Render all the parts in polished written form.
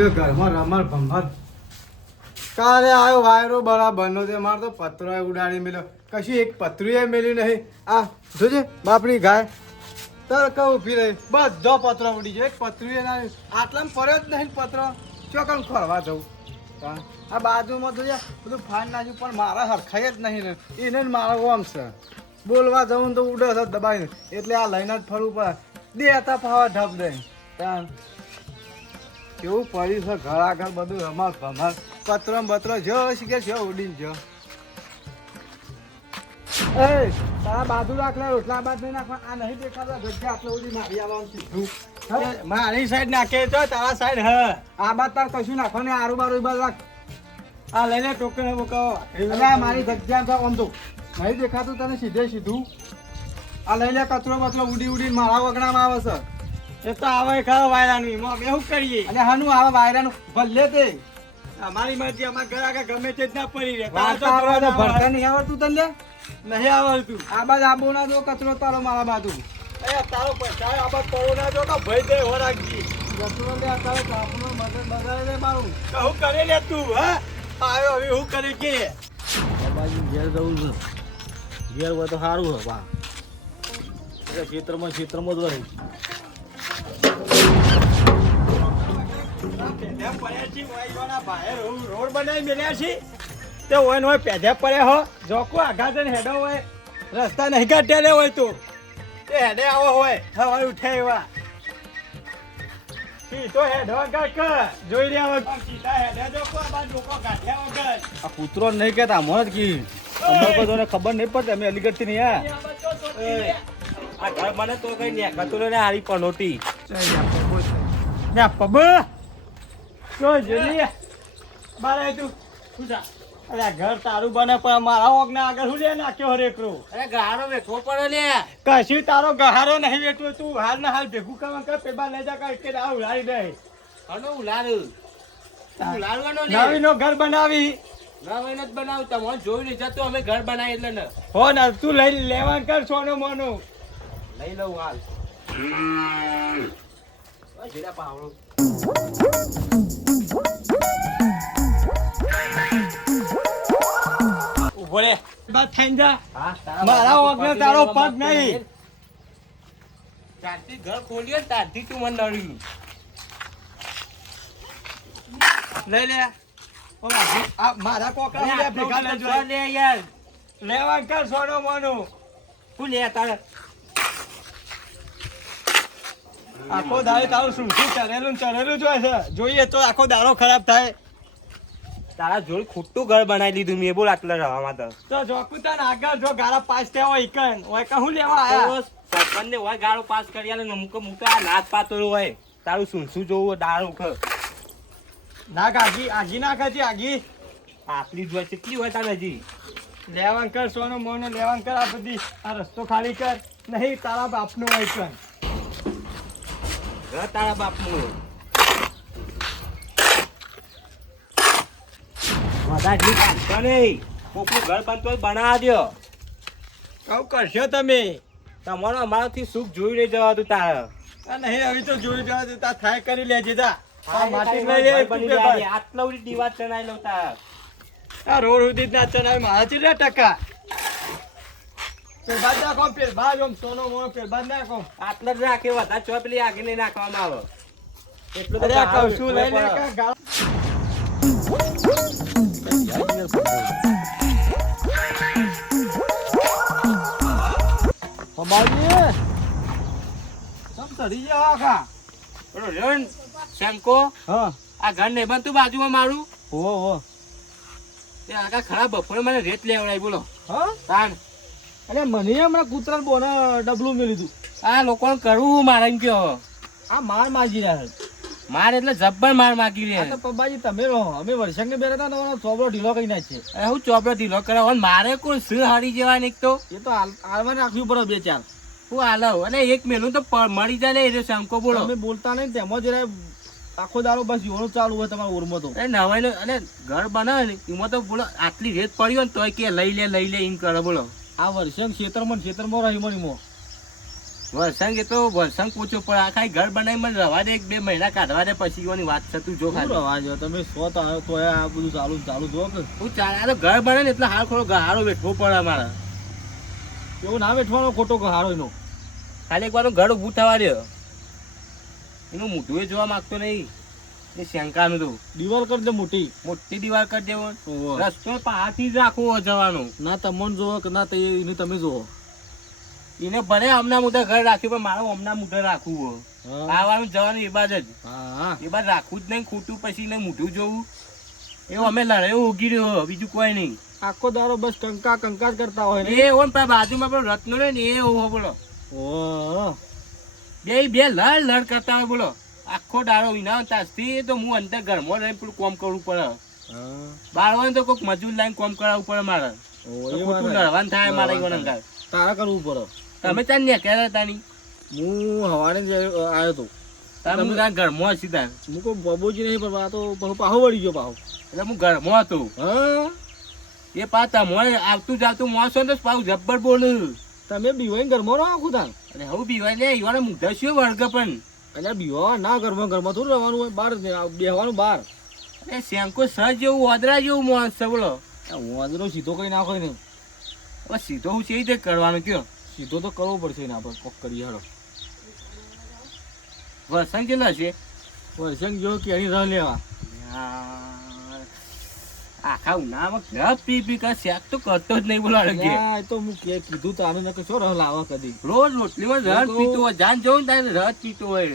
આવ્યો ઘરમાં રમણ ભમર કાલે આવ્યો વાયરો બરાબરનો તે મારે તો પતરો ઉડાડી મેલ્યો કશું એક પતરું મેલ્યું નહીં આ જોજે બાપડી ગાય તરક ઊભી રહી બધો પતરો ઉડી ગયો એક પતરું ના આટલામાં પડ્યો જ નહીં પતરો ચોકન ખોરવા જવું આ બાજુમાં તો બધું ફાન નાખ્યું પણ મારા હરખાઈ જ નહીં ને એને મારો ઓમ છે બોલવા જવું તો ઉડે છે દબાઈને એટલે આ લઈને જ ફરવું પડે દેતા ફાવા ઢબ દે કેવું પડ્યું છે ઘર આગળ બધું રમાડ ભમાડ પત્રો બત્રો જો શીખે છે ઉડીને જો એ તારા બાજુ રાખલા રોટલા બાદ નહીં નાખવા આ નહીં દેખાતા જગ્યા આટલો ઉડી મારી આવવાનું સીધું મારી સાઈડ નાખે તો તારા સાઈડ હ આ બાદ તાર કશું નાખો ને આરું બારું બાદ રાખ આ લઈને ટોકને મુકાવો એટલે મારી જગ્યા તો આમ તો નહીં દેખાતું તને સીધે સીધું આ લઈ લે કચરો બચરો ઉડી ઉડીને મારા વગડામાં આવે છે એ તો આવે ખરો વાયરાનું એમાં અમે શું કરીએ અને હાનું આવે વાયરાનું ભલે તે અમારી મરજી અમારા ઘર આગળ ગમે તે જ ના પડી રહે ભરતા નહીં આવડતું તને નહીં આવડતું આ બાદ આબો ના જો કચરો તારો મારા બાજુ એ તારો પૈસા આ બાદ પડો ના જો કે ભાઈ દે હો રાખજી કચરો લે તારો કાપનો મદદ બગાડે લે મારું હું કરે લે તું હા આવ્યો હવે હું કરે કે બાજુ ઘેર જવું છે ઘેર હોય તો સારું હે બા ક્ષેત્રમાં જ રહી રોડ બનાવી મેળ્યા છે તે હોય હોય પેધે પડ્યા હો જોકો આઘાત હેડો હોય રસ્તા નહીં કાઢેલે હોય તો એ હેડે આવો હોય હવાય ઉઠે એવા તો હેડો જોઈ રહ્યા હોય સીધા હેડે જોકો આ બાદ લોકો કાઢ્યા વગર આ કૂતરો નહીં કેતા મોજ કી તમને ખબર નહીં પડતી અમે અલીગઢ થી નહીં આ ઘર મને તો કઈ નહીં કતુલો ને હારી પનોટી ને પબ તો જોલી બારે તું પૂછા અરે ઘર તારું બને પણ મારા ઓગના આગળ હું લે નાખ્યો હરેકરો અરે ગહારો વેઠવો પડે લે કશું તારો ગહારો નહીં વેઠવો તું હાલ ના હાલ ભેગું કરવા કર પેબા લઈ જા કે કે આ ઉલાડી દે હનો ઉલાડવાનો લે નવીનો ઘર બનાવી નવીનો જ બનાવ તમે જોઈ લે જતો અમે ઘર બનાવી એટલે ને હો ના તું લઈ લેવાન કર સોનો મોનો લઈ લઉં હાલ જેડા પાવડો ઉભો રે બાદ થઈ જા મારા ઓગને તારો પગ નહીં ચારથી ઘર ખોલ્યો તારથી તું મને નડ્યું લઈ લે આ મારા કોકરા લે ભેગા લેજો લે યાર લેવા કર સોનો મોનો હું લે તારે આખો દાડો તારું શું ચરેલું જોઈ છે જોઈએ તો આખો દાડો ખરાબ થાય તારા જોડ ખોટું ઘર બનાવી લીધું મેં બોલ આટલા રહેવામાં તો જોકુતા આગળ જો ગાળા પાસ થયા હોય કન ઓય કહું લેવા આયા સરપંચને હોય ગાળો પાસ કરી આલે મુક આ નાત પાતળો હોય તારું શું જોવું દાડો ખ ના આગી ના ખાજી આગી આટલી જોઈ કેટલી હોય તારે હજી લેવાન કર સોનો મોનો લેવાન કર આ બધી આ રસ્તો ખાલી કર નહીં તારા બાપનો હોય કન તારા બાપનું ઘર બનતો બનાવી દો કહું કરશો તમે તમારો અમારાથી સુખ જોઈ લઈ જવાતું તારે નહીં હવે તો જોઈ જવા તાર થાય કરી લેજે તા આટલા ઉડી દીવા ચણાઈ લઉં તાર આ રોડ સુધી જ ના ચણાવી મારા ચીલા ટકા સોનો મોનો પેરબાદ નાખો આટલા જ રાખે વધારે ચોપલી આગળ નહીં નાખવામાં આવે એટલું બધું શું લઈ લે આ ઘર નહીં બનતું બાજુમાં મારું હો એ આગા ખરાબ બપોરે મને રેત લેવડાવી બોલો તાન અરે મને હમણાં કૂતરા બોને ડબલું મેં લીધું આ લોકોને કરવું મારે એમ કયો આ માર માગી રહ્યા માર એટલે જબ્બર માર માગી રહ્યા પપ્પાજી તમે રહો અમે વર્ષને બેરા હતા તમારો ચોપડો ઢીલો કરી નાખીએ અરે હું ચોપડો ઢીલો કરાવ મારે કોઈ શું હારી જવાની તો એ તો હાલમાં રાખવી પડે બે ચાર હું હાલો અને એક મેલું તો મળી જાય ને એ શંકો બોલો અમે બોલતા નહીં તેમાં જરા આખો દારો બસ યોનું ચાલુ હોય તમારા ઓરમાં તો એ નવાઈ અને ઘર બનાવે ને એમાં તો બોલો આટલી રેત પડી હોય ને તોય કે લઈ લે એમ કરે બોલો આ વર્ષે ક્ષેત્રમાં રહી મણીમાં વરસાંગ એ તો વરસાંગ પૂછો પણ આ ખાલી ઘર બનાવી મને રવા દે 1-2 મહિના કાઢવા દે પછી એની વાત છે તું જો શું ખાલી રવા જો તમે સો તો આવ્યો તો આ બધું ચાલુ જો કે હું ચાલે આ તો ઘર બને ને એટલે હાલ થોડો ગહારો બેઠવો પડે મારે એવું ના બેઠવાનો ખોટો હારો એનો ખાલી એક વાર ઘર ઊભું થવા દે એનું મોઢું એ જોવા માંગતો નહીં એ શંકાનું તો દિવાલ કરી દે મોટી દિવાલ કરી દેવો ઓહો. રસ્તો પહાડથી જ રાખવો જવાનું ના તમને જોવો કે ના એને તમે જોવો એને ભલે હમણાં મુદ્દે ઘર રાખ્યું પણ મારે હમણાં મુદ્દે રાખવું હોય હા આવવાનું જવાનું એ બાદ જ હા એ બાદ રાખવું જ નહીં ખોટું પછી ને મોઢું જોવું એવું અમે લડે ઉગી રહ્યો બીજું કોઈ નહીં આખો દારો બસ કંકા જ કરતા હોય ને એ ઓન બાજુમાં પેલો રત્નો રે ને એ ઓહો બોલો ઓહો બે લડ કરતા હોય બોલો આખો દાડો વિના તાસથી તો હું અંદર ઘરમાં રહીને પેલું કોમ કરવું પડે હા બાર હોય ને તો કોઈક મજૂર લાઈન કોમ કરાવવું પડે મારે ઓ તો એ ખોટું વાત લડવાનું થાય મારે ઈવન અંગાર તારા કરવું પડે તમે ચાલ ને ક્યારે હતા ની હું હવારે જ આવ્યો તો તમે તારા ઘરમાં હશી તાર હું કોઈ બબોજી નહીં પણ આ તો પાહો વળી ગયો પાહો એટલે હું ઘરમાં હતો હા એ પાછા મોય આવતું જાતું મોસો ને પાછું જબ્બર બોલું તમે બીવાઈ ઘરમાં રહો આખું તાન અને હું બીવાય ને ઈવાને મુદ્દા શું વર્ગ પણ એટલે બીવા ના ઘરમાં થોડું રહેવાનું હોય બહાર બેહવાનું બહાર અરે શેંકો સહ જેવું વાદરા જેવું માણસ છે બોલો વાંદરો સીધો કઈ નાખો ને હવે સીધો હું છે રીતે કરવાનું કયો સીધો તો કરવો પડશે ને આપણે કોક કરીએ હાડો વસંગ કેટલા છે વર્ષંગ જો કેરી રહ લેવા આખા ઉનાળામાં ઘર પી કર શેક તો કરતો જ નહીં બોલો યા, એ તો હું કીધું તો આને નકર શું રહ લાવા કદી રોજ રોટલીમાં રસ પીતો હોય જાન જવું ને ત્યારે રસ પીતો હોય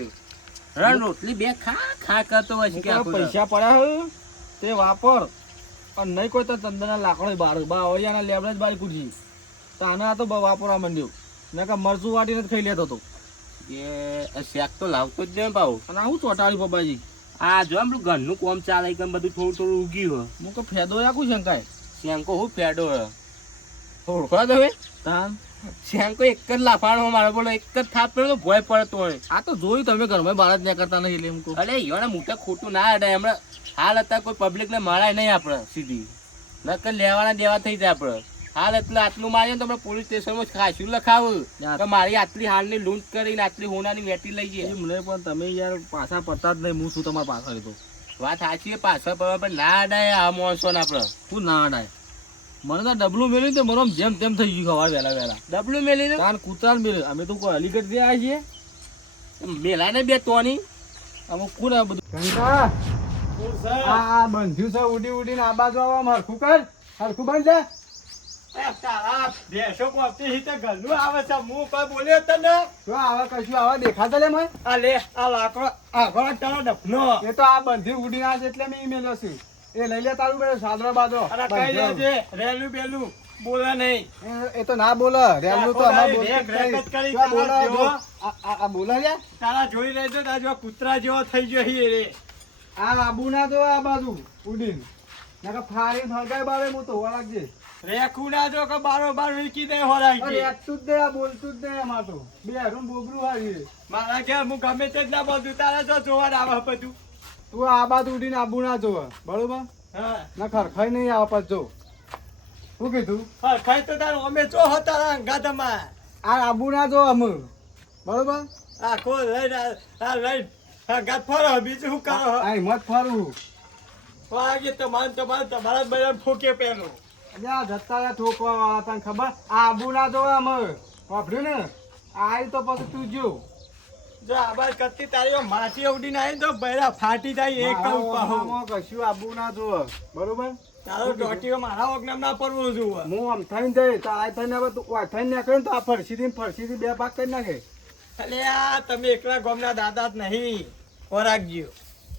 રણ રોટલી બે ખા કરતો હોય છે કે આખું દાડો. પૈસા પડ્યા હે તે વાપર અને નહીં કોઈ તો ચંદનના લાકડો બાર બાવળિયાના લેબડે જ બારી પૂછી તાને આ તો વાપરવા માંડ્યો નકર મરચું વાટીને જ ખાઈ લેતો હતો એ શેક તો લાવતો જ નહીં પાઉ અને આવું ચોટાડી પપ્પાજી આ જો આમ પેલું ઘરનું કોમ ચાલે કે બધું થોડું થોડું ઉગ્યું હોય હું તો ફેદો રાખું શંકાય શેંકો હું ફેડો ઓળખો તમે તાન શેંકો એક જ લાફાણો મારો બોલો એક જ થાપ પડ્યો તો ભય પડતો હોય આ તો જોયું તમે ઘરમાં બહાર જ નહીં કરતા નહીં એટલે એમ કહું અરે ઈવાને મોટા ખોટું ના અડાય હમણાં હાલ હતા કોઈ પબ્લિક ને મારાય નહીં આપણે સીધી નકર લેવાના દેવા થઈ જાય આપણે હાલ એટલે આટલું મારીએ તો આપણે પોલીસ સ્ટેશનમાં ખાસું લખાવું કે મારી આટલી હાલની લૂંટ કરીને આટલી હોનાની વેટી લઈ જાય એમ નહીં પણ તમે યાર પાછા પડતા જ નહીં હું શું તમારા પાછળ તો વાત સાચી છે પાછળ પડવા પણ ના અડાય આ માણસો ને આપણે શું ના અડાય મને તો ડબલું મેળ્યું તો મને આમ જેમ તેમ થઈ ગયું ખબર વહેલા ડબલું મેલી તાન કૂતરાને મેળે અમે તો કોઈ અલીગઢ થી આવ્યા છીએ મેલા ને બે તોની અમુક કોણ આ બધું શંકા આ બંધ્યું છે ઉડીને આ બાજુ આવવા હરખું કર હરખું બંધ લે તારા ભેંસો પોપતી હિતે ઘરનું આવે છે હું કોઈ બોલ્યો તને જો આવા કશું આવા દેખાતા લે મને આ લે આ લાકડો આગળ તારો ડફનો એ તો આ બંધી ઉડીને આવે છે એટલે મેં મેલ્યો છે એ લઈ લે તારું બે સાદરો બાદરો અરે કઈ દેજે રેલું બેલું બોલે નહીં એ તો ના બોલે રેમનું તો અમાર બોલતું જ રેક જ નહીં. કરી શું આ બોલે તારા જો? આ બોલે છે તારા જોઈ લેજો તારા જો કૂતરા જેવો થઈ ગયો હી રે આ આબુ ના તો આ બાજુ ઉડીને નકર ફાડી ફરગાય બારે હું તો વળગજે રેખું ના જો કે બારોબાર વીકી દે હોરાઈ અરે કે એકતું જ દે આ બોલતું જ દે અમાર તો બે હરું બોબરું હારી મારા ઘેર હું ગમે તે જ ના બધું તારા જો જોવા આવે બધું તું આ બાજુ ઉડીને આબુ ના જોવે બરોબર હા ના ખરખાઈ નહીં આવે પાછો જો શું કીધું હા ખાઈ તો તારો અમે જો હતા અંગાતમાં આ આબુ ના જો અમે બરોબર આખો લઈને આ લઈને અંગાત ફરો બીજું શું કરો આ હિંમત ફરવું વાગે તમારા બધા ફૂકે પેલું અલ્યા જતા રહ્યા ઠોકવા વાળા તને ખબર આ આબુ ના જો અમે વાપર્યું ને આ તો પછી તું જો જો આબાદ કરતી તારી માટી ઉડીને આવી તો બૈરા ફાટી જાય એક આમાં કશું આબુ ના જો બરોબર તારો ડોટીઓ મારા ઓગનામ ના પડવું જોવે હું આમ થઈને જઈ તારા થઈને હવે તું ઓય થઈને નાખ્યો ને તો આ ફરસીથી બે ભાગ કરી નાખે અલે આ તમે એકલા ગામના દાદા જ નહીં ઓરાગજીઓ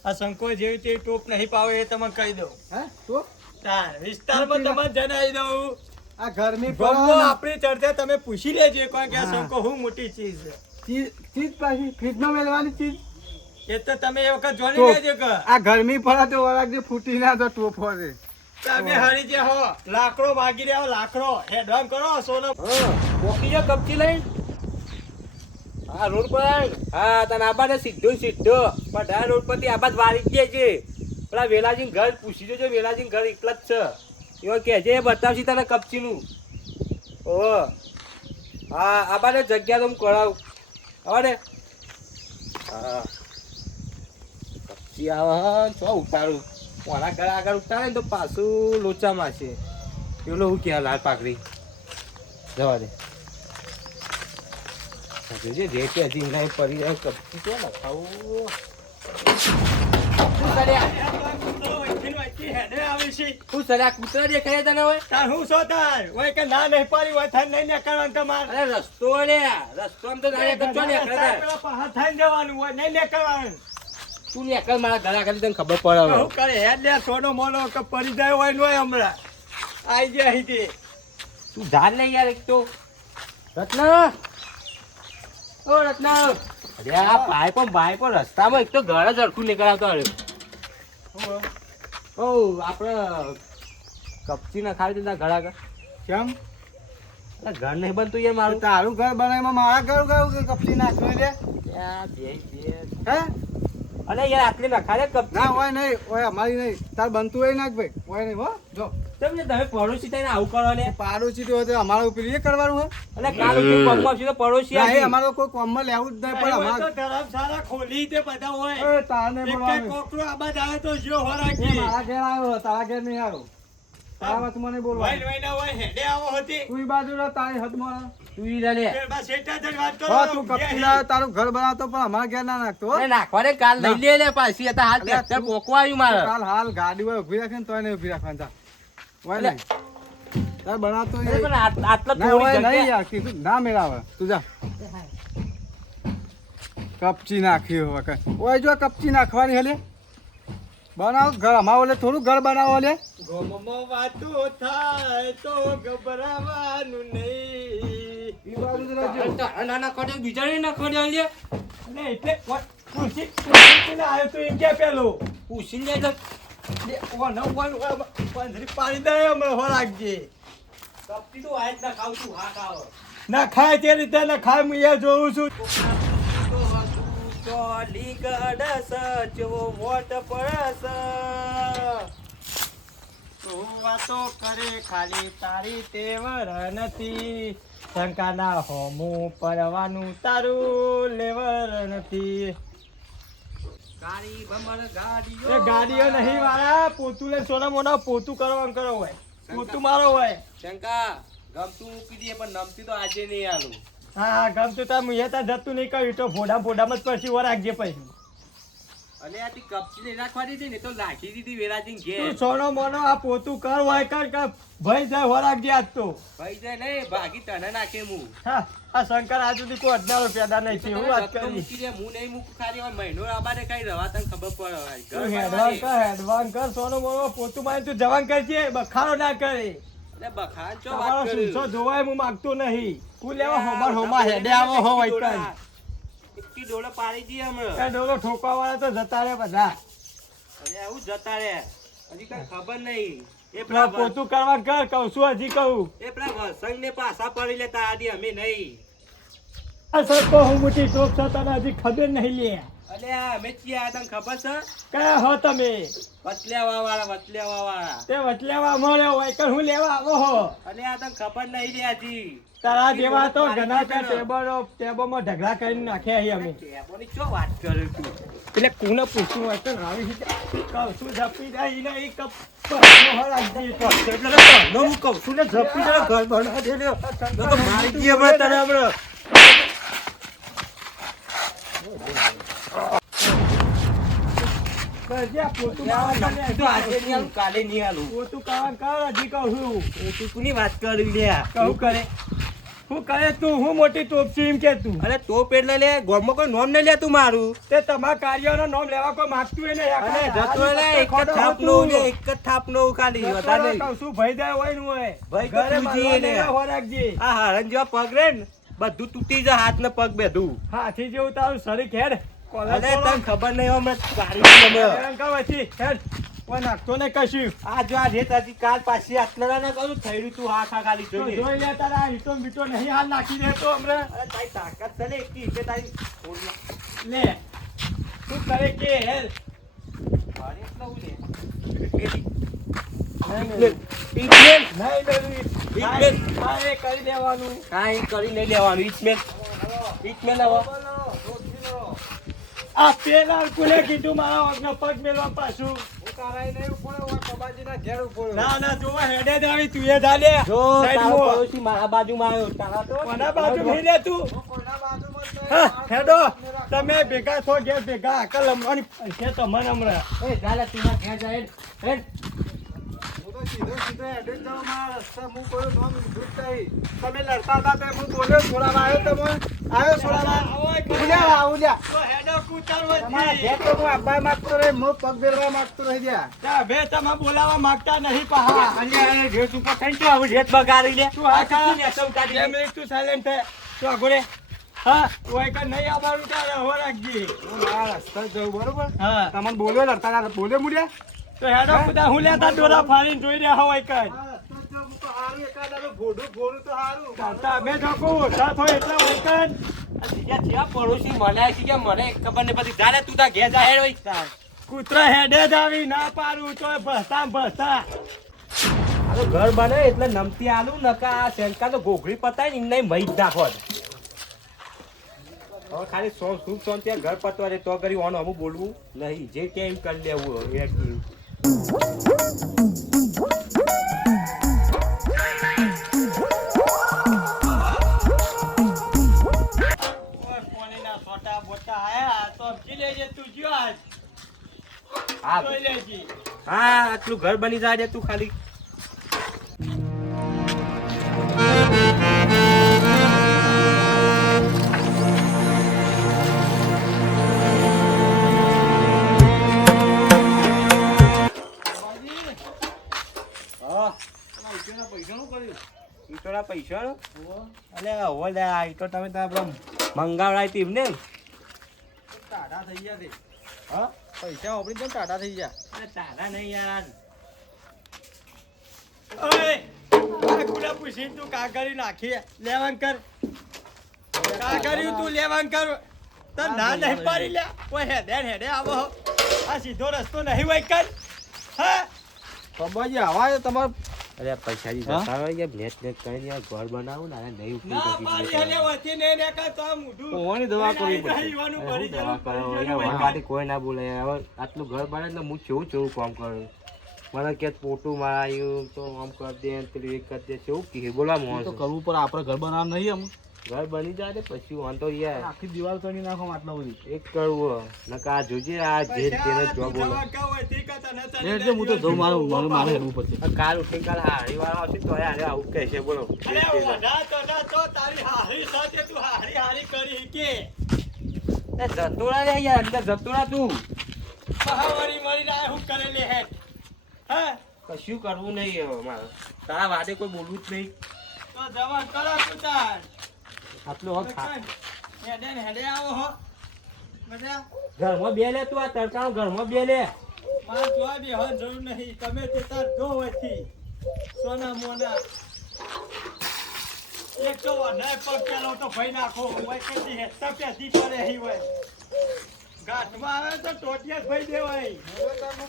આ શંકો જેવી તે ટોપ નહીં પાવે એ તમે કહી દઉં હે તો તાર વિસ્તારમાં તમે જણાવી દઉં આ ગરમી ગામમાં આપણી ચર્ચા તમે પૂછી લેજો કોઈ કે આ શંકો હું મોટી ચીજ છે ચીજ પાછી ફ્રીજમાં મેળવાની ચીજ એ તો તમે એ વખત જોઈ લેજો કે આ ગરમી પડે તો ઓરાગજે ફૂટી ના તો ટોપો છે તમે હરી જે હો લાકડો માગી રહ્યા લાકડો હેડવાન કરો સોનો પોકી જો કપચી લઈ હા રોડ પર હા તને આબાને સીધો પણ આ રોડ પરથી આબાદ વાળી જ જાય છે પેલા વેલાજી ઘર પૂછી જોજો વેલાજી ઘર એકલા જ છે એવા કે છે બતાવશી તને કપચીનું ઓ હા આબાને જગ્યા તો હું કરાવું અરે હા કપચી આવે તો ઉતારું ઓલા ઘર આગળ ઉતારે ને તો પાછું લોચામાં છે પેલો હું ક્યાં લાલ પાકડી જવા દે જોજે રેટ હજી નહીં પડી જાય કપચી ક્યાં નખાવું શું કર્યા શું કર્યા કૂતરા દેખાય તને હોય તાર હું શું તાર ઓય કે ના નહીં પડી હોય થાય નહીં નીકળવાનું તમારે અરે રસ્તો રે રસ્તો આમ તો ગાડી કચ્ચો નીકળે પેલા પહાડ થઈને જવાનું હોય નહીં નીકળવાનું તું નીકળ મારા ઘર આગળ તને ખબર પડે હવે. શું કરે હેડ લે સોનો મોનો કે પડી જાય હોય ને હોય હમણાં આઈ જાય અહીંથી તું ધાર લે યાર એક તો રત્ન ઓ રત્ન અરે આ ભાઈ પણ રસ્તામાં એક તો ઘર જ અડખું નીકળાતો રહ્યો ઓ આપણે કપચી ના ખાવી દીધા ઘર આગળ કેમ અરે ઘર નહીં બનતું યાર મારું તારું ઘર બનાવીમાં મારા ઘર ગયું કે કપચી નાખવું લે ત્યાં બે હે અરે યાર આટલી નખાડે કપચી ના હોય નહીં હોય અમારી નહીં તાર બનતું હોય નાખ ભાઈ હોય નહીં હો જો તમને તમે પડોશી થઈને આવું કરો ને પાડોશી તો હોય તો અમારું પેલું એ કરવાનું હોય અને કાલ ઉઠી પગમાં આવશે તો પડોશી ના, એ આવશે. અમારો કોઈ કોમમાં લેવું જ નહીં પણ અમારે ધર્મશાળા ખોલી તે બધા હોય એ તારને એક બોલવાનું. કોકરો આબાદ આવે તો જો એ હોરાકી મારા ઘેર આવ્યો તારા ઘેર નહીં આવ્યો તારા વાત મને બોલવાનું. વાઈન વાઈન હોય હેડે આવો હતી તું ઈ બાજુ રહો, તારી હદમાં રહો. તું ઈ લે લે. ફેર બસ એટલા જ વાત કરો હા, તું કપચી લાવે, તારું ઘર બનાવતો પણ અમારા ઘેર ના નાખતો હો. અરે નાખવા દે કાલ લઈ લે લે પાછી હતા હાલ અલ્યા, ટ્રેક્ટર તું- પોકવા આવ્યું મારે કાલ હાલ ગાડી હોય ઊભી રાખે ને તોય નહીં ઊભી રાખવાની તાર. હોય અલ્યા. નહીં. તાર બનાવતો અરે એ- પણ આટલા ના થોડી હોય નહીં જગ્યા યાર, કીધું ના મેળાવે. તું જા. કપચી નાખી હોય કાંઈ. ઓય જો કપચી નાખવાની હલે બનાવો ઘર અમારો લે થોડું ઘર બનાવો લે. ગોમમાં વાતો થાય તો ગભરાવાનું નહીં ઈ બાજુ જ રહેજો. નાના ખોટે બીજા ને ના ખોટે લે અને એટલે પૂછીને આવ્યો તો એમ કે પેલો પૂછી લે તો પાંજરી પાડી દે હમણાં હોરાકજે કપટી તો આજ ના ખાવ છું હા ખાવ ના ખાય તે રીતે ના ખાય હું એ જોઉં છું ચોલી ગડસ જેવો વોટ પડસ તું વાતો કરે ખાલી તારી તેવર નથી શંકાના હોમું પરવાનું તારું લેવર નથી ગાડી બમર ગાડીઓ એ ગાડીઓ નહીં વાળા પોતું લે સોના મોના પોતું કરવાનું કરો હોય પોતું મારો હોય શંકા ગમતું મૂકી દે પણ નમતી તો આજે નહીં આલું હા ગમતું તાર મુએ તાર જતું નહીં કહ્યું તો ફોડામાં જ પછી ઓ રાખજે પછી અને આ તી કપચી લઈ રાખવા દીધી ને તો લાખી દીધી વેરાજી ઘેર તું સોનો મોનો આ પોતું કર હોય કર ભાઈ જાય હો રાખજે આજ તો ભાઈ જાય નહીં ભાગી તને નાખે હું હા આ શંકર આજ સુધી કોઈ અડનારો પેદા નહીં છે હું વાત રત્નો કરી મૂકી દે હું નહીં મૂકું ખાલી હવે મહિનો આબાને કઈ રવા તને ખબર પડે હવે. ઘર તું બનાવવાની. હેડવાન કર સોનો મોનો પોતું મારી તું જવાન કરજે બખારો ના કરે એટલે બખાન ચો તમારો વાત સુનસો કરું જોવાય હું માંગતો નહીં હું લેવા હોમા હેડે આવો હો વૈકન એકટી ડોલો પાડી દઈએ હમણાં એ ડોલો ઠોકવા વાળા તો જતા રે બધા અરે આવું જતા રે હજી કઈ ખબર નહીં એ પેલા પેલા પોતું કરવા કર કહું છું હજી કહું એ પેલા વસંગ ને પાછા પડી લેતા આદિ અમે નહીં આ સરકો હું મોટી ટોપ છો તને હજી ખબર નહીં લે અલે આ અમે છીએ આ તને ખબર છે કયા હો તમે વચલેવા વાળા તે વચલેવા મળ્યો વૈકન હું લેવા આવો હો અલે આ તને ખબર નહીં લે હજી તારા જેવા તો ઘણા ટેબોમાં ઢગલા કરીને નાખ્યા અહીં અમે ટેબોની ચો વાત કરે તું એટલે કોને પૂછ્યું હોય તો રાવી કહું છું ઝપી જાય ને એ કપ હું કહું છું ને ઝપી જરા ઘર બના દે ને તો મારી દઈએ હમણાં તને હમણાં પોતું તો આજે નહીં આલું કાલે નહીં આલું કામ કર હજી કહું છું તું કોની વાત કરી લે કહું કરે હું કરે તું હું મોટી ટોપસી એમ કે તું અરે તો પેટલે લે ગોમમાં કોઈ નોમ નહીં લે તું મારું તે તમારા કાર્યનો નામ લેવા કોઈ માંગતું હોય ને અને જતો લે એક જ થાપનો લે એક જ થાપનો ખાલી વધારે નહીં કહું છું ભાઈ જાય હોય નું હોય ભાઈ ઘરે કશું મારવા જીએ ને. નહીં હો રાખજે આ હારણ જેવા પગ રે ને બધું તૂટી જાય હાથ ને પગ બેધું હાથી જેવું તારું શરીર હેડ અરે તને ખબર નહીં હમણાં કાઢી હેડ કોઈ નાખતો ને કશું આ જો આ રેત હતી કાલ પાછી આટલા ના કરું થઈ રહ્યું તું હા ખાલી તો જોઈએ જોઈ લે તારા હીટો બીટો નહીં હાલ નાખી દેતો હમણાં અરે તારી તાકાત છે ને એટલી કે તારી લે શું કરે કે હેડ મારે એટલું લે નહીં ટ્રીટમેન્ટ મેળવી. તારે કરી દેવાનું કાંઈ કરી નહીં લેવાનું ટ્રીટમેન્ટ હવે આ પેલા કોને કીધું મારા વગર પગ મેલવા પાછું હું તારાય નહીં ઉપડ્યો, હું કબાજીના ઘેર ઉપડ્યો. ના ના જોવા હેડે જ આવી તું એ ધાલે જો તારો સાઈડમાં. પડોશી મારા બાજુમાં આવ્યો તારા તો કોના બાજુ ફેર્યા તું હું કોઈના બાજુમાં જ નહીં. હા, હેડો તમે ભેગા થો ઘેર ભેગા આકલ લંબાની છે તમને હમણાં એ ચાલે તું ના ઘેર જા હેડ હેડ હું તો સીધો સીધો હેડે જ જાઉં, મારા રસ્તા હું કોઈ નામ લીધું જ નહીં. તમે લડતા હતા તે હું બોલ્યો છોડાવા આવ્યો તમે આવ્યો છોડાવા ઉલ્યા ઉલ્યા તો હેડો તમારા કૂતરવતી. ઘેર તો હું આબા માંગતો રહી, હું પગ ફેરવા માંગતો રહી ગયા. ત્યાં બે તમે બોલાવા માંગતા નહીં પહા અલ્યા રેત ઉપર થઈને તો હવે રેત બગાડી લે તું આ કા? તું નેસો ઉતારી બે લે. મિનિટ તું સાયલેન્ટ થા તું આગળ રે. હા ઓય કે નહીં આવવાનું તારે હવે રાખજે. હું મારા રસ્તા જ જાઉં, બરોબર? હા તમને બોલ્યો લડતા હતા, બોલ્યો મુડ્યા? તો હેડો કુદા હું લેતા દોરા ફાડીને જોઈ રહ્યા હોય કઈ મારા રસ્તા જ જાઉં, હું તો હારું એકાદાનું ભોડું ભોડું તો હારું. ચાલતા બે ઠોકો ઓછા થાય એટલા હોય કઈ આ બીજા જ્યાં પડોશી મને છે કે મને ખબર નહીં પછી ચાલે તું તાર ઘેર જા હેડ ઓય તાર. કૂતરા હેડે જ આવી ના પાડું તો ભસતા ભસતા આ તો ઘર બને એટલે નમતી આલું નકા આ શેલકા તો ઘોઘરી પતાય ને એમને મહી જ નાખો જ. હવે ખાલી સુખ શાંતિ ઘર પતવા દે તો કરી ઓન અમુક બોલવું નહીં જે કે એમ કરી લેવું એ ઓય પોણીના છોટા બોટા આયા તો સમજી લેજે તું જ્યો આજ હા જોઈ લેજે હા આટલું ઘર બની જાય છે તું ખાલી હા ઈટોના પૈસા અલે હવે લે આ ઈટો તમે ત્યાં મંગાવડાય તી ને ટાઢા થઈ ગયા તે. હા પૈસા વાપરી કેમ ટાઢા થઈ ગયા? અરે તારા નહીં યાર ઓય આ કુડા પૂછીને તું કાગળી નાખી લેવાન કર કાગળી તું લેવાન કર તને ના નહીં પાડી લે કોઈ હેડે આવો આ સીધો રસ્તો નહીં હોય કર હા બાબાજી આવા તમારે અરે પૈસાની હા? જતા હોય યાર નેટ નેટ કરીને યાર ઘર બનાવું ને નહીં ઉપડી ના શકી પાડી હેલે વથી નહીં ને કા તો આ મૂઢું પૌવાની દવા કરવી પડશે. ઈવાનું હું ભરી દવા કરો જવાનું યાર હોય વાંકાથી કોઈ ના બોલે યાર. હવે આટલું ઘર બને એટલે હું કેવું કેવું કામ કરું મને કે પોટું મારાયું તો આમ કરી દે ને પેલું એક કરી દે કેવું કે બોલા તો મોણ કરવું પડે આપણે ઘર બનાવવાનું નહીં આમ ઘર બની જાય ને પછી વાંધો યાર આખી દિવાલ કરી નાખો આટલા બધી એક કરવું નકા આ જોજે આ જે તેને જ જોબ બોલે એટલે હું તો જઉં મારે હેડવું પડશે આ કાલ ઉઠી કાલ હારી વાળો આવશે તો હારે આવું કહે છે બોલો એ જતોડા રે યાર અંદર જતોડા તું કશું કરવું નહીં હવે મારે તારા વાડે કોઈ બોલવું જ નહીં આટલું હવે ઘરમાં બે લે તું આ તડકાનો ઘરમાં બે લે જરૂર નહીં તમે તે તાર જો હોયથી સોના મોના એક તો વધારે પગ પેલો તો ભાઈ નાખો હોય કે હેતા પેથી પડે હી હોય ઘાટમાં આવે તો ટોટિયા જ ભાઈ દેવાય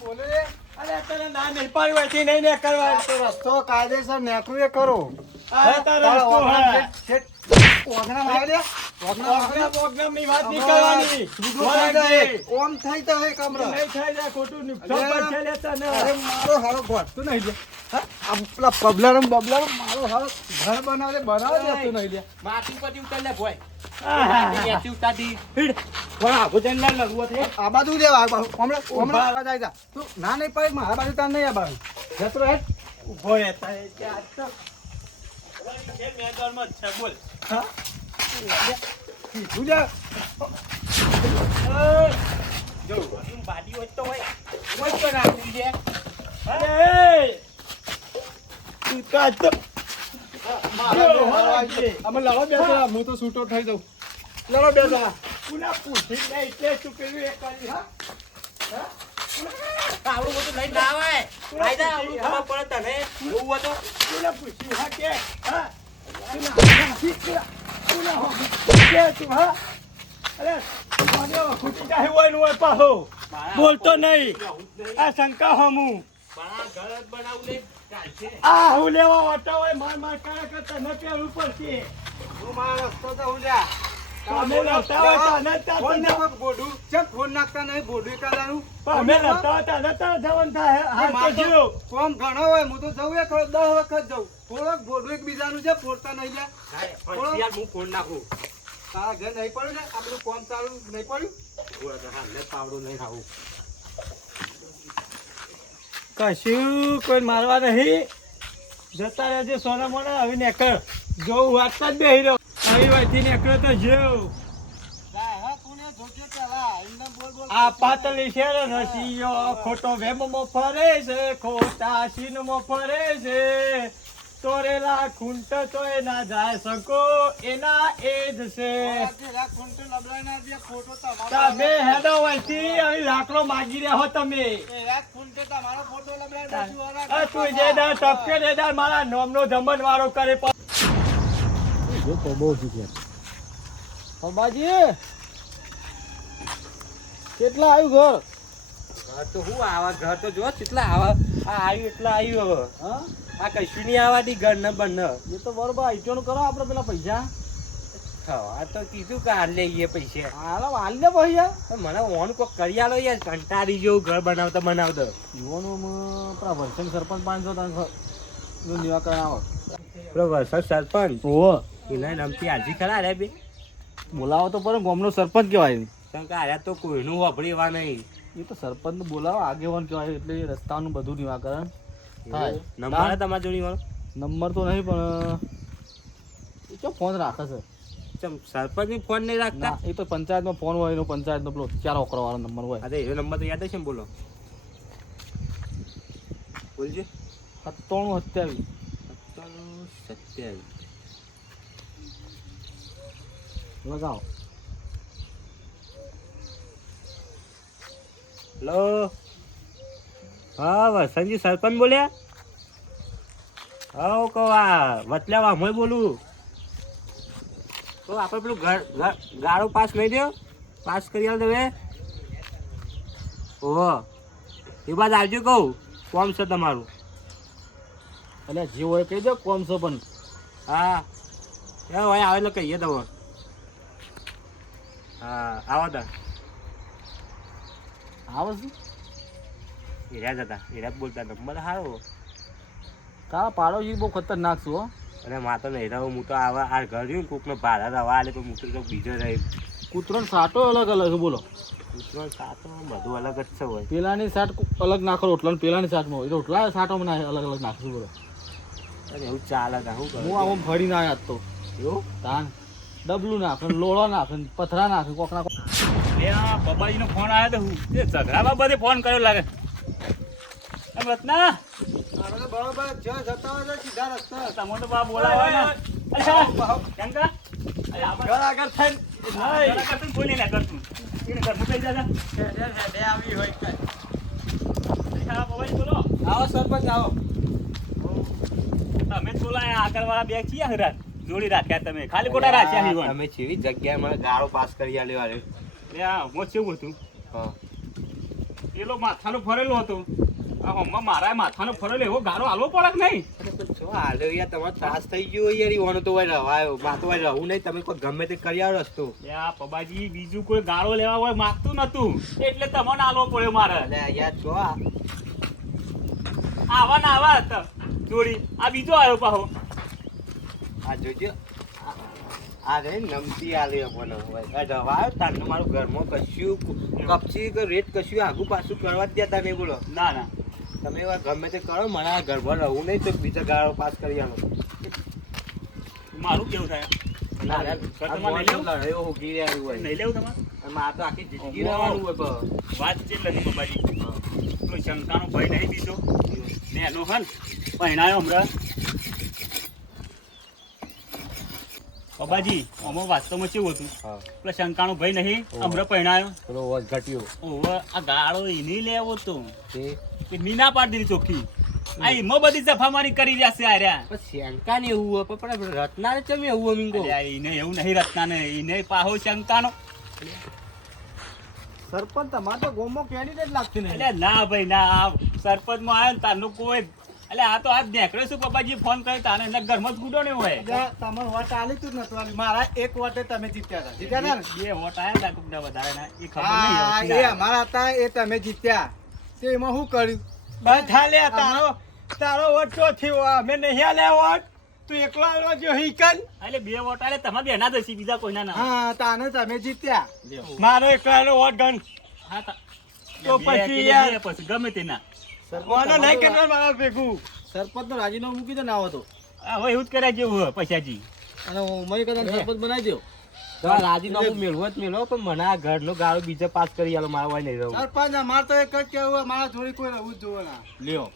બોલે રે. અરે તને ના નહીં પાડી હોય થી નહીં ને કરવા તો રસ્તો કાયદેસર નેકરું એ કરો. આ તારો રસ્તો હે ઓગણામાં આવી લે. ઓગણામાં પ્રોગ્રામની વાત નહીં કરવાની ઓમ થઈ તો હે કમરો. નહીં થાય લે ખોટું નુકસાન પડશે લે તને અરે મારો હારો ગોઠતું નહીં લે. હા? આ પેલા પબલારો ને બબલારો મારો હારો ઘર બનાવે દેતું નહીં લે. માથું પછી ઉતાર લે ભોય આહા. ત્યાંથી ઉતારતી ભણા ભોજન ના લડવો છે આ બાજુ દેવા હમણાં જાય જા. તું ના નહીં પાડી મારા બાજુ તાર નહીં આ બાજુ જતો રહે. ઉભો રહેતા હે ત્યાં તો જે મેદાનમાં છે બોલ હા? કીધું લે. જો એમ બાડી હોય તો હોય તો રાખવી છે અરે તું કાચ તો મારા બે હારો આવી છે. અમે લડો બે જણા. હું તો છૂટો થઈ જાઉં. લડો બે જણા. પુના પૂછી લે એટલે શું પેલું એ કરી હા આવડું બધું લઈને ના આવે આઈ જા આવડું ખબર પડે તને એવું હતો પુના પૂછ્યું હા કે હા કે તું હા અરે મને ખૂટી જાય હોય ને હોય પાહો બોલતો નહીં આ શંકા હમું પણ ઘર જ બનાવું લે ચાલશે આ હું લેવા વાટા હોય માર માર કરે કે તને પેલું પડશે હું મારા રસ્તો તો હું જા. અમે લડતા હોય તો અનંત તાર ફોન તો નાખો બોડું ચમ ફોન નાખતા નહીં બોડું એકાદાનું પણ અમે લડતા હોય તો અનંત તાર જવાનું થાય હાલ તો જીવો. કોમ ઘણો હોય હું તો જઉં 10 વખત જઉં થોડોક બોડું એકબીજાનું છે ફોડતા નહીં લે પણ યાર હું ફોન નાખું તારા ઘર નહીં પડ્યું ને આ બધું કોમ ચાલુ નહીં પડ્યું હાલે પાવડું નહીં ખાવું કશું કોઈ મારવા નહીં જતા રહેજે સોના મોના હવે નેકળ જોઉં વાંચતા જ બેહી રહ્યો આવી વાંચી નેકળો તો જેવ હા કોને જોજે પેલા એમને બોલ બોલ આ પાતળી શેર નસીયો ખોટો વેમમાં ફરે છે ખોટા સીનમાં ફરે છે તોરેલા ખૂંટ તો એના જાય શકો એના એ જ છે તમે હેડો વાંચી આવી લાકડો માગી રહ્યા હો તમે આ તું જે દર ટપકે દે દર મારા નોમનો જમણ વાળો કરે બાબાજી કેટલા આવ્યું ઘર ઘર તો હું આવા ઘર તો જો કેટલા આવા આ આવ્યું એટલા આવ્યું હવે હા આ કશું નહીં આવવાથી ઘર ને બંને એ તો બરોબર આઈટીઓ કરો આપણે પેલા પૈસા આ તો કીધું કે હાલ લઈએ પૈસા હાલ ને પૈસા પણ મને ઓન કોક કરી આલો યાર કંટાળી જેવું ઘર બનાવતો યુવાનોમાં પેલા વર્ષન સરપંચ 500 નિરાકરણ આવે પેલો વરસાદ સરપંચ ઓહો એના નામથી હાજી ખરા રે બે બોલાવો તો પડે ગામનો સરપંચ કહેવાય કારણ કે આર્યા તો કોઈનું વાપરી એવા નહીં એ તો સરપંચ બોલાવો આગેવાન કહેવાય એટલે એ રસ્તાનું બધું નિરાકરણ થાય નંબર તમારા જોડી વાળો નંબર તો નહીં પણ એ તો ફોન રાખે છે ચમ સરપંચ ની ફોન નહીં રાખતા ના એ તો પંચાયતમાં ફોન હોય એનો પંચાયતનો પેલો 4 ઓકરા વાળો નંબર હોય અરે એ નંબર તો યાદ છે ને બોલો બોલજો 97 27 લગાવો હેલો હા વસંતજી સરપંચ બોલ્યા હા કહો આ વતલ્યા હું બોલું તો આપણે પેલું ગાળો પાસ નહીં દો પાસ કરી આલ દેવે ઓહો એ બાદ આવજો કહું કોમ છે તમારું એટલે જે હોય કહી દો કોમ છે પણ હા એ હોય આવે એટલે કહીએ તમે હા આવો તા આવે છે હીરા જતા હીરા બોલતા નંબર સારો તારા પાડોશી બહુ ખતરનાક છું હો અને માં તો નહીં રહું હું તો આવા આ ઘર રહ્યું ને કોકને ભાડા રવા આલે તો હું તો બીજો રહી કૂતરો સાટો અલગ અલગ છે બોલો કૂતરો સાતો બધું અલગ જ છે હોય પેલાની સાટ અલગ નાખો રોટલા ને પેલાની સાટમાં હોય રોટલા સાટોમાં અલગ અલગ નાખશું બોલો અને એવું ચાલે તા શું હું આમ ફરીને આવ્યા તો એવું તાન ડબલું નાખે લોળો નાખે પથરા નાખે કોકના બાબાજી નો ફોન આવ્યો તો હું એ ઝઘડા બાબતે ફોન કર્યો લાગે રત્ના બરોબર જ્યાં જતા હોય તો સીધા રસ્તા તમે તો બા બોલાવો ને અચ્છા શંકા ઘર આગળ થઈને કોઈ નહીં કરતું એને ઘર મૂકી જા હેડે આવી હોય કઈ બાબાજી બોલો આવો સરપંચ આવો તમે જ બોલાયા આગળ વાળા બેગ છીએ હરાત જોડી રાખ્યા તમે ખાલી ખોટા રાખ્યા નહીં તમે જેવી જગ્યાએ મને ગાળો પાસ કરી આલ્યો આલે હું કેવું હતું હા પેલો માથાનો ફરેલો હતો આ હમણાં મારા માથાનો ફરેલો એવો ગાળો હાલવો પડે કે નહીં જો હાલ્યો યાર તમારો ત્રાસ થઈ ગયો યાર ઈવાનો તો હોય રવાયો માતો હોય રહું નહીં તમે કોઈ ગમે તે કરી આવો રસ્તો આ પબાજી બીજું કોઈ ગાળો લેવા હોય માંગતું નતું એટલે તમને હાલવો પડ્યો મારે અને યાર જો આવા ને આવા હતા જોડી આ બીજો આવ્યો પાહો આ જોજો આ રે નમતી આલે મને હોય આ રવાયો તારનો મારું ઘરમાં કશું કપચી કે રેટ કશું આગું પાછું કરવા જ દેતા નહીં બોલો ના ના તમે એવા ગમે તે કરો મને આ ઘરમાં રહું નહીં તો બીજા ગાળો પાસ કરી આલો મારું કેવું થાય ના તો તમારે નહીં લેવું? લડાયો હોગી રહ્યું હોય નહીં લેવું તમારે અને મારે તો આખી જિંદગી રહેવાનું હોય બસ. વાત છે નથી પબાજી કોઈ શંકાનો ભય નહીં બીજો ને એનો હન પહેણાયો હમણાં પબાજી આમાં વાસ્તવમાં કેવું હતું હા પેલા શંકાનો ભય નહીં હમણાં પહેણાયો પેલો અવાજ ઘટ્યો ઓવે આ ગાળો એની લેવો તો તે કે મીના પાડી દીધી ચોખ્ખી આ એમાં બધી જફામારી કરી જશે આર્યા પણ શંકા ને એવું હોય પણ રત્નાને ચમ એવું અમીંગો અલ્યા, એને એવું નહીં રચના ને એને પાહો શંકાનો સરપંચ તમારે તો ગોમો કેન્ડિડેટ લાગતી નહીં એટલે ના ભાઈ ના આ સરપંચમાં આવ્યો ને તારનું કોઈ એટલે આ તો આજ નેકળે શું પપ્પાજી ફોન કરે તાને એના ઘરમાં જ ગુડો ને હોય તમારે વોટ આલી તું જ નતું આલી. મારા એક વોટે તમે જીત્યા હતા. જીત્યા હતા ને? બે વોટ આયા તા કોકના વધારેના. એ ખબર હા, નહીં એ અમારા હતા, એ તમે જીત્યા. તે એમાં શું કર્યું? બધા લે તારો વોટ તો થયો અમે નહીં આલ્યા વોટ તું એકલો આવ્યો જો હિકન એટલે બે વોટ આલે તમારે બેના દસી બીજા કોઈના ના હા, તાને તમે જીત્યા. મારો એકલાનો વોટ ગણ હા તા તો બે પછી કે યાર બે પછી ગમે તેના ઓનો નહીં કરવા મારા ભેગું સરપંચ નો રાજીનામું મૂકી દો ના હોય તો, આ હવે એવું જ કર્યા જેવું હોય પૈસાજી. અને મય કદાચ સરપંચ બનાવી દો. રાજીનામું મેળવો જ મેળવો, પણ મને આ ઘરનો ગાળો બીજા પાસ કરી આલો, મારા વાય નહીં રહું. સરપંચ અમારે તો એક જ કેવું, અમારા જોડે કોઈ રહેવું જ જોવે ના. લ્યો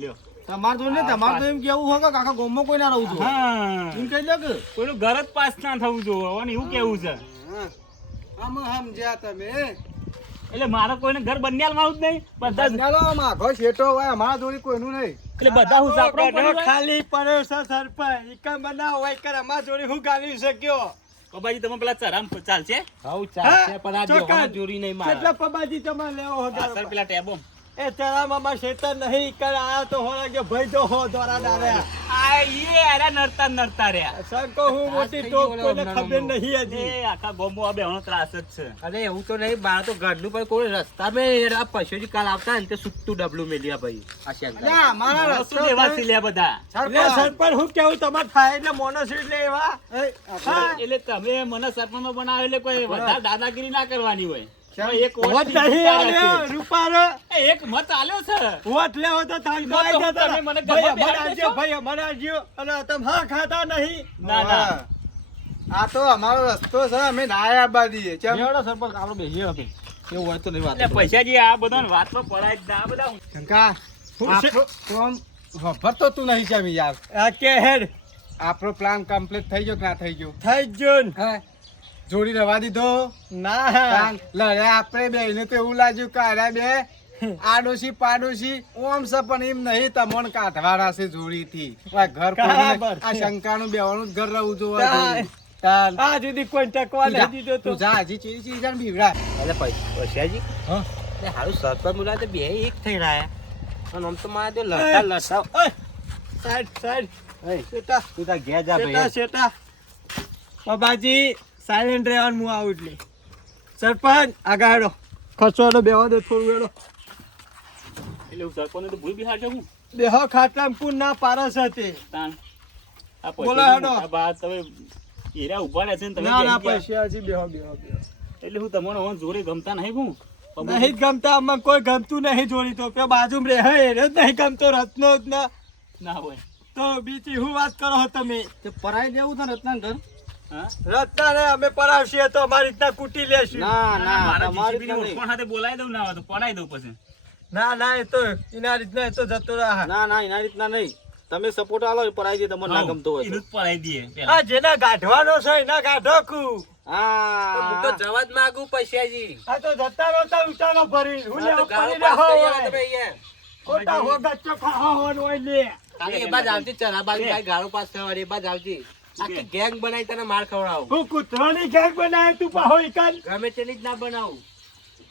લ્યો તમારે જોડે ને, તમારે તો એમ કેવું હોય કે કાકા ગામમાં કોઈ ના રહું છું હા એમ કહી દો કે કોઈનું ઘર જ પાસ ના થવું જોવે અને એવું કેવું છે. હા. આમાં સમજ્યા તમે. એટલે મારે કોઈને ઘર બંને જ નહીં, બધા જ- ચાલો માઘો શેઠો હોય, અમારા જોડે કોઈનું નહીં. એટલે બધા હું સાપડો ગધો પડી હોય. ખાલી પડ્યો છે સરપંચ ઈકન બનાવ હોય કર અમાર જોડે હું ગાલી શક્યો પપ્પાજી તમે પેલા ચરામ ચાલશે હઉ ચાલશે, પણ આ ચોક્કસ. દેવાના જોરી નહીં મારે. કેટલા પબાજી તમારે લેવો અસર હતો પેલા ટેબો એ તારા મામા શેતર નહીં કર આયા તો હો લાગે ભાઈ તો હો દોરા દાર્યા આ ઈ અરે નરતા રહ્યા. સંકો હું મોટી ટોપ કોઈને ખબર નહીં હજી એ આખા ગોમો આ બેહનો ત્રાસ જ છે. અરે એવું તો નહીં, મારા તો ઘરનું પણ કોઈ રસ્તા મેં આ પશુજી કાલ આવતા ને તે સુટ્ટું ડબલું મેલ્યા ભાઈ આ શેંગા. અલ્યા, અમારા શું રસ્તો દેવા તમે- સિલ્યા બધા એટલે સરપંચ હું કેવું તમારે થાય એટલે મોનસ એટલે એવા એ, હા. એટલે તમે મને સરપંચ બનાવે એટલે કોઈ વધારે દાદાગીરી ના કરવાની હોય. કેમ? એક વોટ વોટ થી નહીં જીતા આલ્યો રાખે. રૂપારો એ એક મત આલ્યો છે. વોટ લેવો તો તારી તો ભાઈ હું જતા તમે મને ભાઈ ઘરમાં મને બેહાડી આવજો દેશો? ભાઈ મને આવજો અને તમે હા ખાતા નહીં ના ના આ તો અમારો રસ્તો છે, અમે ના આયા બાદીએ. ચમ? લેવડો સરપંચ આપણે બેસીએ હવે. એવું હોય તો નહીં વાત એટલે પૈસાજી આ બધા વાતમાં પડાય જ ના. આ બધા શંકા, હું છે? આપણો પ્લાન વાપરતો તું નહીં જમી યાર. આ કે હેડ આપણો પ્લાન કમ્પ્લીટ થઈ ગયો કે ના થઈ ગયો? થઈ ગયો ને. હા, જોડી રવા દીધો. ના પ્લાન લડ્યા આપણે બેયને તો એવું લાગ્યું કે આર્યા બે આડોશી પાડોશી ઓમ છે, પણ એમ નહીં તમને કાઢવાના છે જોડીથી. આ ઘર કોઈનું નહીં. બરાબર આ છે. શંકાનું બેવાનું જ ઘર રહવું જોવે. તાન. તાન. આ સુધી કોઈ ટકવા નહીં દીધો તો તું જા, હજી ચીરી ચીરી જાને બીવડા. એટલે પૈસાજી હા. એટલે હારું સરપંચ બોલાવે તો બે એક થઈ રહ્યા. અને આમ તો મારે તો લડતા લડતા ઓય, સાઈડ સાઈડ ઓય, શેટા તું તાર ઘેર જા શેટા ભાઈ. શેટા બાબાજી સાયલેન્ટ રહેવાનું હું આવું એટલે સરપંચ આગળ હેડો ખસવાડો બેવા દે થોડું હેડો એટલે હું સરપંચને તો ભૂલ બિહાર છું. બેહો ખાટલામ કુન ના પારસ હતી તાન આ બોલો પૈસાજી હેડો. આ બાદ તમે એરા ઉભા રહે છે ને તમે ના ના બેસી ગયા. પૈસા હજી બેહો બેહો બેહો એટલે હું તમારો હવે જોડે ગમતા નહીં હું નહીં જ ગમતા આમાં કોઈ ગમતું નહીં જોડી તો કે બાજુમાં રહે હે જ નહીં ગમતો રત્નો જ ના ના હોય. તો બીજી હું વાત કરો છો તમે તે પરાઈ દેવું છે ને રત્ના ઘર. હા રત્ના ને અમે પરાવશીએ તો અમારી રીતના કૂટી લેશું ના ના મારા તમારી જીસીબી ની રીતના નહીં. ઓળખાણ સાથે બોલાવી દઉં ના હોય તો પડાઈ દઉં પછી. ના ના એ તો એના રીતના એ તો જતો રહે ના ના એના રીતના નહીં. તમે સપોર્ટ આલો પરાઈ દે તમને ના ગમતો હોય એનું તો. જ પડાઈ દઈએ પહેલા. આ જેના ગાઢવાનો છે એના ગાઢો કુ હું તો હા જવા જ માંગુ પૈસાજી. આ તો જતા રહો ઉતાનો ભરી હું આ તો લેવા ગાળો પડી પાસ રહ્યો થઈ હોય. ગયા તમે અહીંયા. ખોટા હોગા ચોખા હોવાનું હોય લે ખાલી એ બાજ આવતી ચરાબાજી ભાઈ ગાળો પાસ થવાની એ બાજ આવતી. આખી ગેંગ બનાવી તને માર ખવડાવું. હું કૂતરાની ગેંગ બનાવે તું પાહો ઈકન ગમે તેની જ ના બનાવું.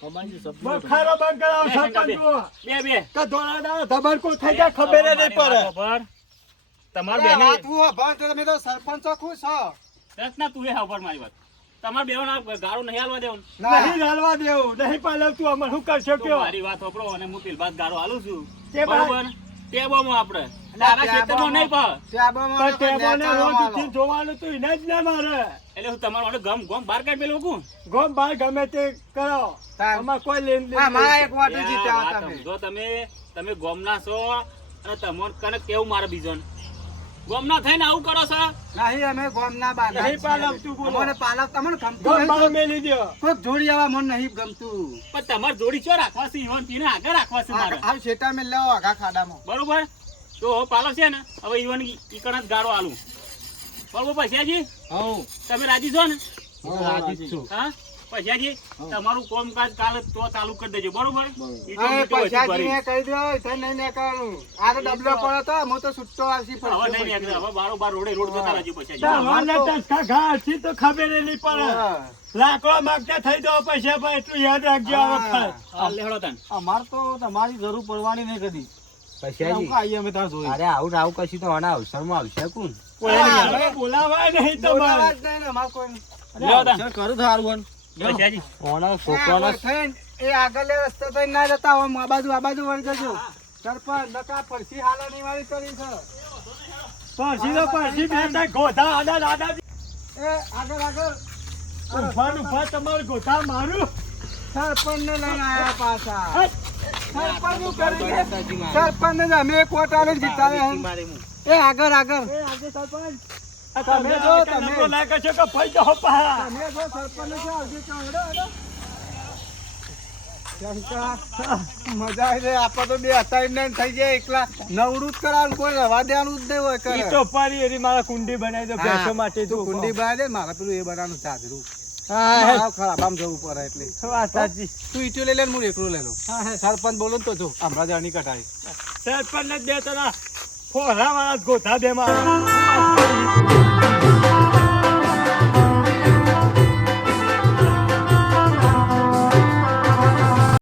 તમારી શબ્દ બખારો બંધ કરાવો સરપંચ જુઓ. બે કે ધોળા દાડા ધબડકો થઈ જાય ખબર ય નહીં પડે ખબર તમાર અરે બેને વાત હું અભણ તો તમે તો સરપંચો ખુશ છો. રત્ના તું એ ખબર મારી વાત તમાર બેવના ગાળો નહીં હાલવા દેવું ના. નહીં હાલવા દેવું નહીં પાલવતું અમને શું કરશો તો કયો મારી વાત સાંભળો અને હું પેલ બાદ ગાળો હાલું છું તે ભાઈ. બરોબર ટેબોમાં આપણે તારા ખેતરમાં નહીં પણ ટેબોમાં પણ ટેબોને નેચામાં રોજ આલો. ઉઠીને જોવાનું તું એને જ ના મારે એટલે હું તમારો ગમ ગમ બહાર કાઢી પેલું મૂકું ગોમ બાર ગમે તે કરો તાર. આમાં કોઈ લેન દેન હા, મારા એક નહીં. વાટું યા જીત્યા વાત તમે. સમજો તમે ગોમના છો અને તમને કને કેવું મારે બીજોને ગોમના થઈને આવું કરો છો નહીં, અમે ગોમના બાધા નહીં છીએ. પાલવતું બોલો. અમને પાલવ તમને ગમતું ગોમ નહીં બાર તો મેલી દ્યો. કોઈક જોડી આવા મને નહીં ગમતું. પણ તમારે જોડી ચો રાખવા છે ઈવન પીને આગળ રાખવા છે મારે હાલ શેટા મેં લેવો આઘા ખાડામાં. બરોબર તો હવે પાલો છે ને હવે ઈવન ઈ કણ જ ગાળો આલું બરોબર પૈસાજી હઉ. તમે રાજી છો ને હું રાજી જ છું. હા પૈસાજી તમારું કામકાજ કાલે તો ચાલુ કરી દેજો બરોબર ઈ તો હા, એ મીઠું ઓછું પૈસાજી ભરી. ને કહી દો ઇથે નહીં નીકળવાનું. આ તો ડબલો પડ્યો તો હું તો છૂટો આવશી હવે નહીં નીકળે હવે બારોબાર રોડે રોડ જતા રહેજો પૈસાજી તારવાના ટચકા ઘા હરથી તો ખબર ય નહીં પડે હા. લાકડો માંગતા થઈ જાવ પૈસા પણ એટલું યાદ રાખજો આ વખત હાલ લેહડો તન અમાર તો તમારી જરૂર પડવાની નહીં કદી. પૈસાજી આવીએ અમે તાર જોઈ અરે આવું ને આવું કશું તો આના અવસરમાં આવશે કોણ હવે બોલાવાય નહીં તમારે બોલાવા જ નહીં ને અમારે કોઈ લ્યો તા. ચાલ કરું થારું પૈસાજી ઓના છોકરાનો એ આગળ રસ્તે થઈને ના જતા હોય આ બાજુ વળી જજો સરપંચ નકા પરસી હાલવાની વાળી કરી છે પરસી તો પરસી બે ત્રણ ગોધા આડા દાદા એ આગળ ઉભા તમારે ગોધા મારું સરપંચ ને લઈને આયા પાછા સરપંચ નું કરી દે. સરપંચ ને જ અમે એક વોટ આલે જીતાડે એ આગળ એ આજે સરપંચ તમે જો, જો તમે. તમે લાગે છે કે ભાઈ જો પા તમે જો સરપંચ ને આવજો તો હેડો શંકા મજા આવી જાય આપણે તો બે હતા એમને થઈ જાય એકલા નવડું જ કરાવવાનું કોઈ રવા દેવાનું જ નહીં હોય ઈ કરે તો પારી એરી મારા કુંડી બનાવી દો ભેંસો માટે તું તું કુંડી બનાવી દે મારે પેલું એ બનાવવાનું ચાદરું હા ખરાબ આમ જવું પડે એટલે વાત સાચી તું ઈટો લઈ લે ને હું એકલો લઈ લઉં સરપંચ બોલો ને તો જો હમણાં જ અણી કટાય સરપંચ ને બે તના ફોરા વાળા ગોધા બે મારા